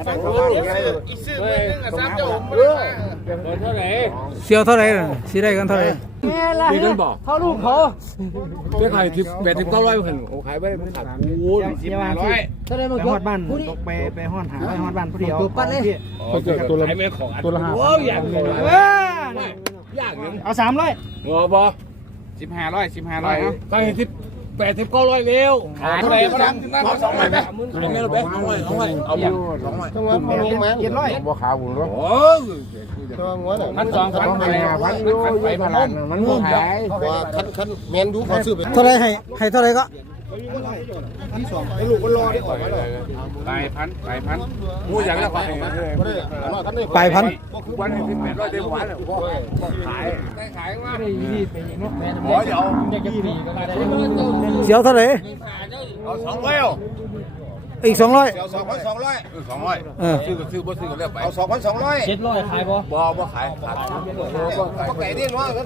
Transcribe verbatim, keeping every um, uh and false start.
อีซื้อมือนึงอ่ะสามเจ้าผมเท่าไหร่เสียวเท่าไหร่สิได้กันเท่าไหร่มีกันบอกเขาลูกเขาไปขายทิปแปดทิปเก้าร้อยพันโอ้ขายไม่ได้ไม่ขาดโอ้ยสิบห้าร้อยเท่าไหร่มาไปฮอดบ้านตกไปไปฮอดหาไปฮอดบ้านผู้เดียวตัวปั้นเลยตัวละตัวละห้าโอ้ยอย่างเลยยากยังเอาสามร้อยงอบอสิบห้าร้อยสิบห้าร้อยขายทิปแปดทิปเก้าร้อยเร็วขาดเลยมาดังมาสองร้อยไปเอาไม่เอาไปสองร้อยสองร้อยเอาไปสองร้อยต้องว่าลงแมนเจ็ดร้อยบัวขาวหุ่นร้อยโอ้ยตัวงัวน่ะพันสองพันไปพันพันไปพันล้มมันงงขายว่าคันคันแมนดูเขาซื้อไปเท่าไหร่ให้ให้เท่าไหร่ก็พันสองไอ้ลูกมันรอได้ออกมาเลยไปพันไปพันงูอย่างละพันไม่ได้ร้อยคันนี้ปลายพันวันที่สิบแปดร้อยเต็มวันขายได้ขายว่าอ๋อเดี๋ยวเสียวเท่าไหร่เอาสองร้อยอีกสองร้อยเอาสองพันสองร้อยสองร้อยเออซื้อก็ซื้อบ่ซื้อก็เรียกไปเอาสองพันสองร้อยเจ็ดร้อยขายบ่บ่บ่ขายขาดก็ไก่นี่เนาะ